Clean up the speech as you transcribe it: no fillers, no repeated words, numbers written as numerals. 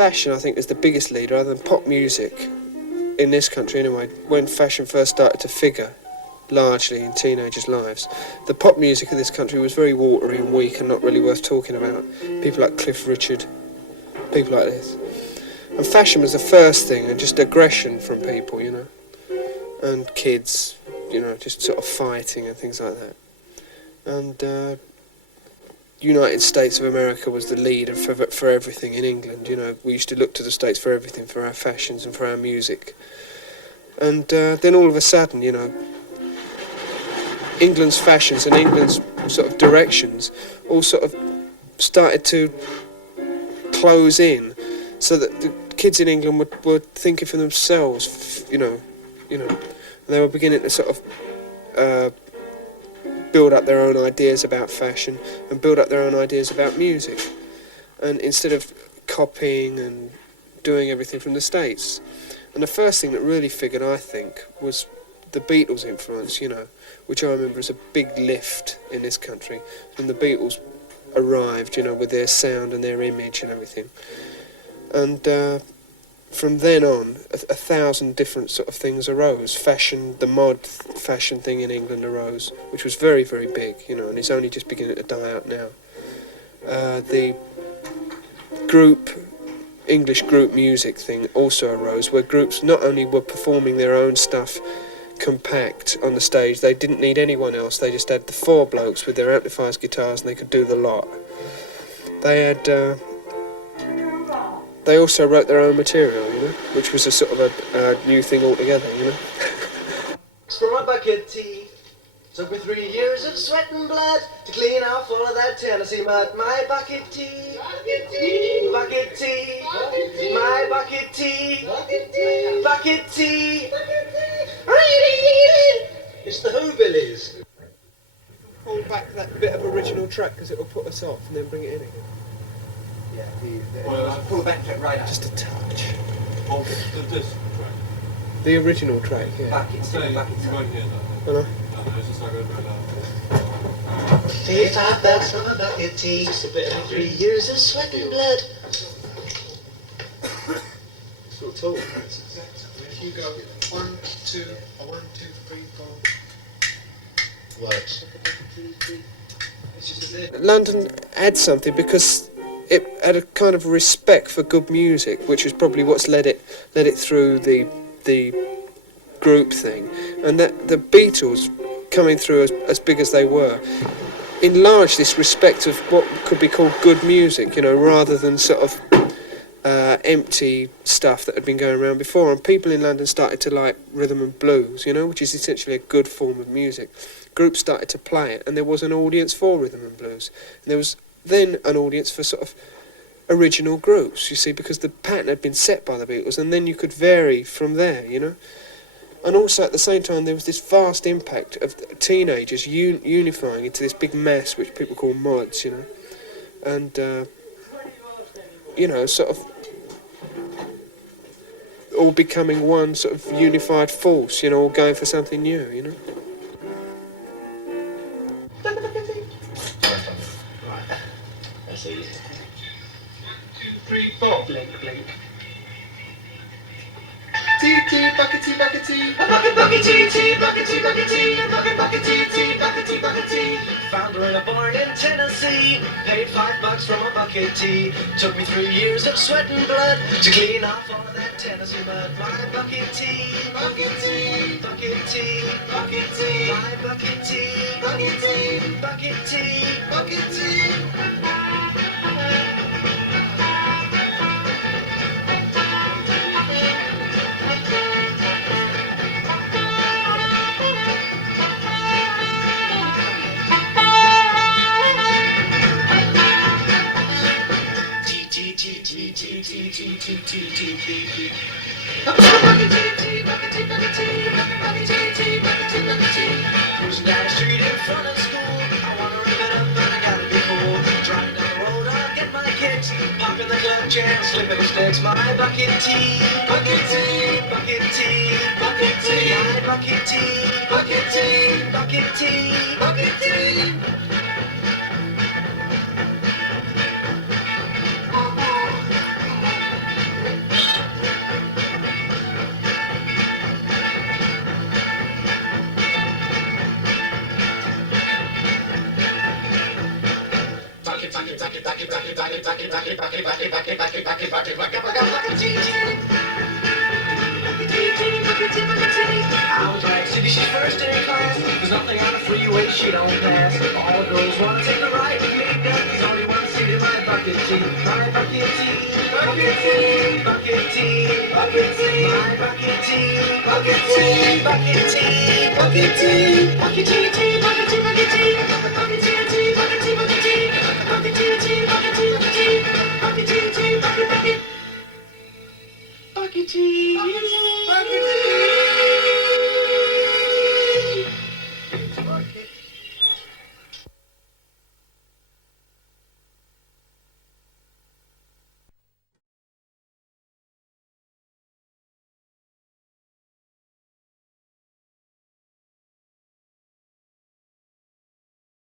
fashion, I think, is the biggest leader, other than pop music, in this country anyway, when fashion first started to figure largely in teenagers' lives. The pop music of this country was very watery and weak and not really worth talking about. People like Cliff Richard, people like this. And fashion was the first thing, and just aggression from people, you know, and kids, you know, just sort of fighting and things like that. And United States of America was the leader for everything in England, you know. We used to look to the States for everything, for our fashions and for our music. And then all of a sudden, you know, England's fashions and England's sort of directions all sort of started to close in, so that the kids in England were thinking for themselves, you know, and they were beginning to sort of build up their own ideas about fashion and build up their own ideas about music, and instead of copying and doing everything from the States. And the first thing that really figured, I think, was the Beatles' influence, you know, which I remember as a big lift in this country. And the Beatles arrived, you know, with their sound and their image and everything. And from then on, a thousand different sort of things arose. Fashion, the mod fashion thing in England arose, which was very, very big, you know, and is only just beginning to die out now. The English group music thing also arose, where groups not only were performing their own stuff compact on the stage, they didn't need anyone else, they just had the four blokes with their amplifiers, guitars, and they could do the lot. They had, they also wrote their own material, you know, which was a sort of a new thing altogether, you know. From a bucket tea, took me 3 years of sweat and blood to clean off all of that Tennessee mud. My bucket tea, bucket tea, bucket tea, bucket tea, my bucket tea, bucket tea, bucket tea, bucket tea. It's the Hoobillies. Hold back that bit of original track because it will put us off, and then bring it in again. Yeah, pull back track right out. Just a touch. Oh, this track. The original track, yeah. Bucket tea, You bucket tea. won't hear that. I know. No, it's just not going to be loud. 55 bucks from a bucket tea, just a bit of 3 years of sweat and blood. Sort of tall. If you go 1, 2, 1, 2, 3, 4. Works. London had something because it had a kind of respect for good music, which was probably what's led it through the group thing, and that the Beatles coming through as big as they were enlarged this respect of what could be called good music, you know, rather than sort of empty stuff that had been going around before. And people in London started to like rhythm and blues, you know, which is essentially a good form of music. Groups started to play it, and there was an audience for rhythm and blues, and there was then an audience for sort of original groups, you see, because the pattern had been set by the Beatles, and then you could vary from there, you know. And also at the same time there was this vast impact of teenagers unifying into this big mass which people call mods, you know, and you know, sort of all becoming one sort of unified force, you know, all going for something new, you know. Right. That's easy. 1, 2, 3, 4. Blink, blink. Tea, tea, bucket tea, bucket tea. Bucket tea, tea, bucket tea, bucket tea, bucket tea, tea, bucket tea, bucket tea. Found her in a barn in Tennessee. Paid $5 from a bucket tea. Took me 3 years of sweat and blood to clean off all of that Tennessee mud. My bucket tea, bucket tea, bucket tea, bucket tea. My bucket tea, bucket tea, bucket tea, bucket tea. Cruising down the street in front of school, I wanna rip it up, but I gotta be cool. Driving down the road, I'll get my kicks, popping the clutch and slipping the sticks. My bucket tea, bucket tea, bucket tea, bucket tea. My bucket tea, bucket tea, bucket tea, bucket tea. I'm glad Cindy, she's first in class. There's nothing on the freeway she don't pass. All girls wanna take a ride with me. There's only one seat in my bucket tea. My bucket tea, bucket tea, bucket tea, bucket tea, my bucket tea, bucket tea, bucket tea, bucket tea, bucket tea, tea.